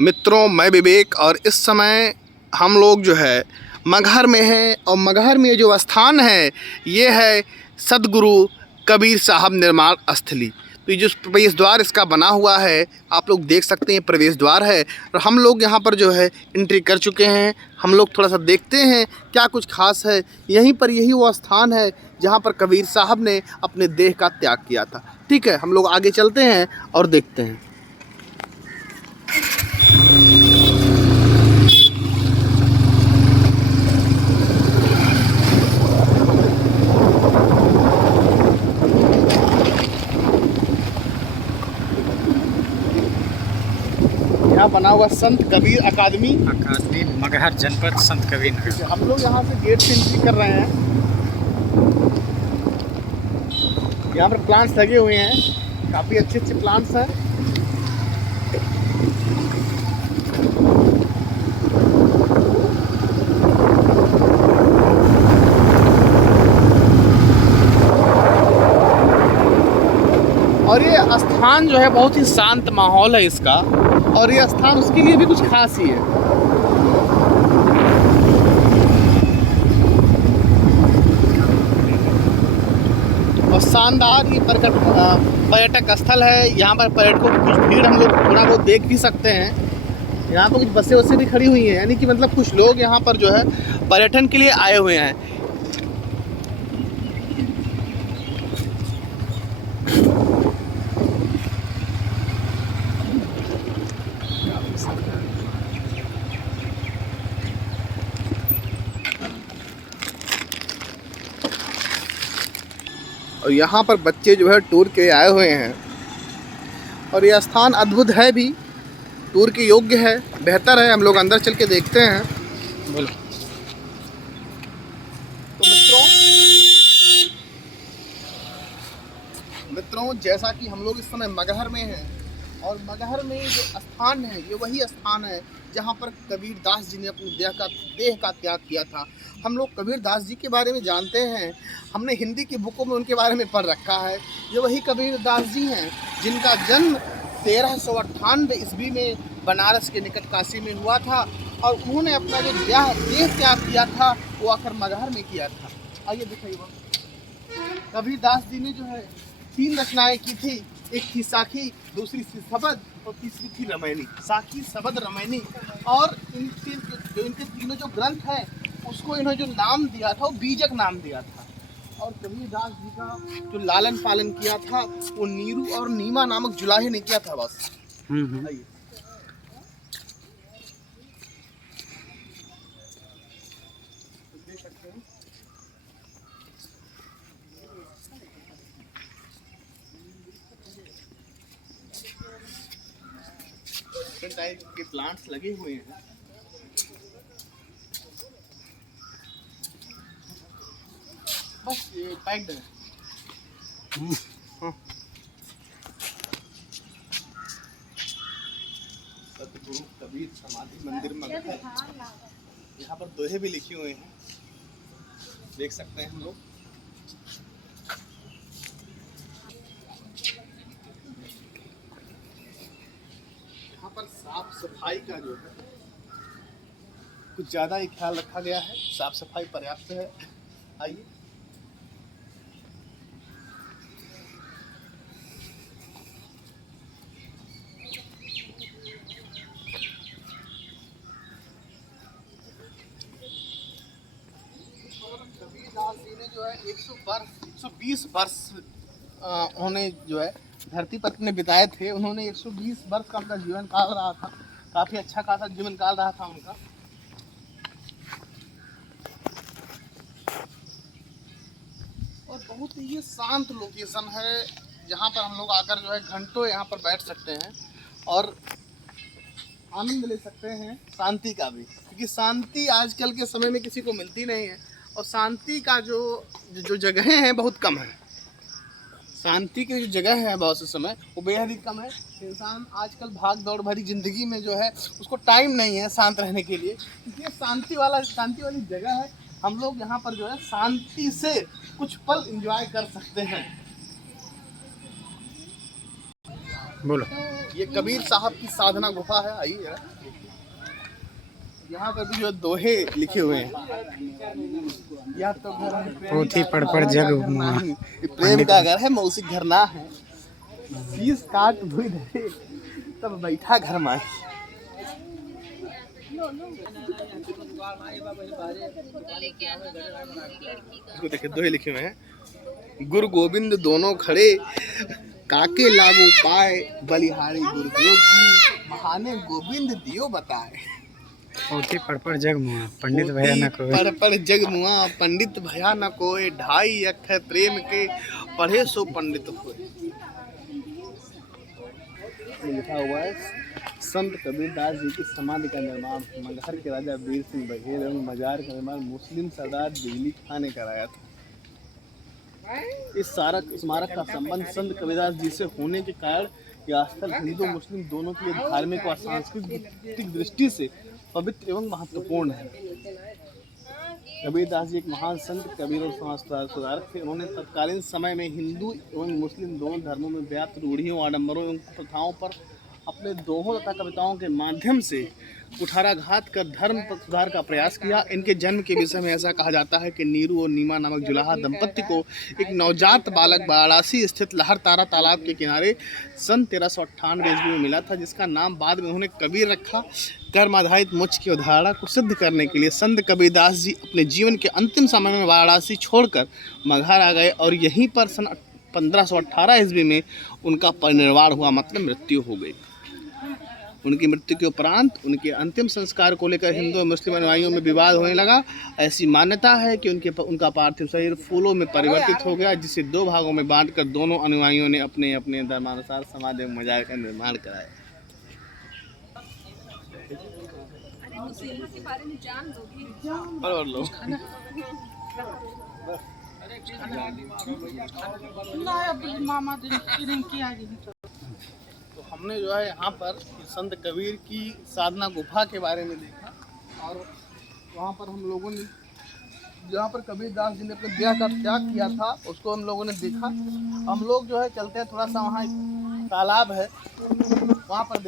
मित्रों, मैं विवेक और इस समय हम लोग जो है मगहर में हैं और मगहर में जो स्थान है ये है सदगुरु कबीर साहब निर्माण स्थली। तो ये जो प्रवेश द्वार इसका बना हुआ है आप लोग देख सकते हैं, प्रवेश द्वार है और हम लोग यहाँ पर जो है एंट्री कर चुके हैं। हम लोग थोड़ा सा देखते हैं क्या कुछ खास है। यहीं पर यही वो स्थान है जहाँ पर कबीर साहब ने अपने देह का त्याग किया था। ठीक है, हम लोग आगे चलते हैं और देखते हैं। यहाँ बना हुआ संत कबीर अकादमी मगहर जनपद संत कबीर नगर। हम लोग यहाँ से गेट से एंट्री कर रहे हैं। यहाँ पर प्लांट्स लगे हुए हैं, काफ़ी अच्छे अच्छे प्लांट्स हैं। और ये स्थान जो है बहुत ही शांत माहौल है इसका, और ये स्थान उसके लिए भी कुछ खास ही है। और शानदार ये पर्यटक स्थल है। यहाँ पर पर्यटकों की कुछ भीड़ हम लोग थोड़ा बहुत देख भी सकते हैं। यहाँ पर कुछ बसें वसें भी खड़ी हुई हैं, यानी कि मतलब कुछ लोग यहाँ पर जो है पर्यटन के लिए आए हुए हैं। और यहाँ पर बच्चे जो है टूर के आए हुए हैं और ये स्थान अद्भुत है भी, टूर के योग्य है, बेहतर है। हम लोग अंदर चल के देखते हैं। बोलो। तो मित्रों जैसा कि हम लोग इस समय मगहर में हैं और मगहर में जो स्थान है ये वही स्थान है जहाँ पर कबीर दास जी ने अपने देह का त्याग किया था। हम लोग कबीर दास जी के बारे में जानते हैं, हमने हिंदी की बुकों में उनके बारे में पढ़ रखा है। ये वही कबीर दास जी हैं जिनका जन्म 1398 ईस्वी में बनारस के निकट काशी में हुआ था और उन्होंने अपना जो देह त्याग किया था वो आकर मगहर में किया था। आइए दिखाइए। कबीर दास जी ने जो है 3 रचनाएं की थी। एक थी साखी, दूसरी थी सबद और तीसरी थी रमैनी। साखी, सबद, रमैनी। और इनके तीनों जो ग्रंथ हैं उसको इन्होंने जो नाम दिया था वो बीजक नाम दिया था। और कबीर दास जी का जो लालन पालन किया था वो नीरू और नीमा नामक जुलाहे ने किया था बस। आइए। देख सकते हैं टाइप के प्लांट्स लगे हुए हैं। बस ये पैक्ड है। सतगुरु कबीर समाधि मंदिर में है। यहाँ पर दोहे भी लिखे हुए हैं, देख सकते हैं हम लोग। यहाँ पर साफ सफाई का जो है कुछ ज़्यादा ही ख्याल रखा गया है, साफ सफाई पर्याप्त है। आइए। कबीर दास जी ने जो है 120 वर्ष उन्होंने जो है धरती पर अपने बिताए थे। उन्होंने 120 वर्ष का उनका जीवन काल रहा था, काफ़ी अच्छा खासा जीवन काल रहा था उनका। और बहुत ही ये शांत लोकेशन है जहाँ पर हम लोग आकर जो है घंटों यहाँ पर बैठ सकते हैं और आनंद ले सकते हैं शांति का भी, क्योंकि शांति आजकल के समय में किसी को मिलती नहीं है। और शांति का जो जगहें हैं बहुत कम है। शांति की जो जगह है बहुत से समय वो बेहद ही कम है। इंसान आजकल भाग दौड़ भरी ज़िंदगी में जो है उसको टाइम नहीं है शांत रहने के लिए, क्योंकि शांति वाली जगह है। हम लोग यहाँ पर जो है शांति से कुछ पल एंजॉय कर सकते हैं। बोलो। ये कबीर साहब की साधना गुफा है। आइए जरा, यहाँ पर भी जो दोहे लिखे हुए हैं, या तो घर है पोथी पढ़ जग मुआ। प्रेम का घर है मौसी घर ना है, शीश काट धुई धरे तब बैठा घर माई। इसको देखिए, दोहे लिखे हुए हैं, गुरु गोविंद दोनों खड़े, काके लागू पाए, बलिहारी गुरुदेव की, बहाने गोविंद दियो बताए। पोथी पढ़ जग मुआ, पंडित भया न कोई। पढ़ जग मुआ, पंडित भया न कोई, ढाई अक्षर प्रेम के, पढ़े सो पंडित होए। लिखा हुआ है, संत कबीरदास जी की समाधि का निर्माण मगहर के राजा वीर सिंह बघेल एवं मजार का निर्माण मुस्लिम सरदार बिजली खां ने कराया था। इस स्मारक का संबंध संत कबीरदास जी से होने के कारण यह स्थल हिंदू मुस्लिम दोनों के लिए धार्मिक और सांस्कृतिक दृष्टि से पवित्र एवं महत्वपूर्ण है। कबीरदास जी एक महान संत, कबीर और समाज सुधारक थे। उन्होंने तत्कालीन समय में हिंदू एवं मुस्लिम दोनों धर्मों में व्याप्त रूढ़ियों, आडंबरों एवं प्रथाओं पर अपने दोहों तथा कविताओं के माध्यम से कुठाराघात कर धर्म पर सुधार का प्रयास किया। इनके जन्म के विषय में ऐसा कहा जाता है कि नीरू और नीमा नामक जुलाहा दंपत्ति को एक नवजात बालक वाराणसी स्थित लहर तारा तालाब के किनारे सन 1398 ईस्वी में मिला था, जिसका नाम बाद में उन्होंने कबीर रखा। कर्म आधारित मोक्ष की अवधारणा को सिद्ध करने के लिए संत कबीरदास जी अपने जीवन के अंतिम समय में वाराणसी छोड़कर मगहर आ गए और यहीं पर सन 1518 ईस्वी में उनका परिनिर्वाण हुआ, मतलब मृत्यु हो गई। उनकी मृत्यु के उपरांत उनके अंतिम संस्कार को लेकर हिंदू और मुस्लिम अनुयायियों में विवाद होने लगा। ऐसी मान्यता है कि उनका पार्थिव शरीर फूलों में परिवर्तित हो गया, जिसे दो भागों में बांटकर दोनों अनुयायियों ने अपने अपने धर्मानुसार समाधि एवं मजार का निर्माण कराया। और लोग तो हमने जो है यहाँ पर संत कबीर की साधना गुफा के बारे में देखा, और वहाँ पर हम लोगों ने जहाँ पर कबीरदास जी ने अपने देह का त्याग किया था उसको हम लोगों ने देखा। हम लोग जो है चलते हैं, थोड़ा सा वहाँ एक तालाब है, वहाँ पर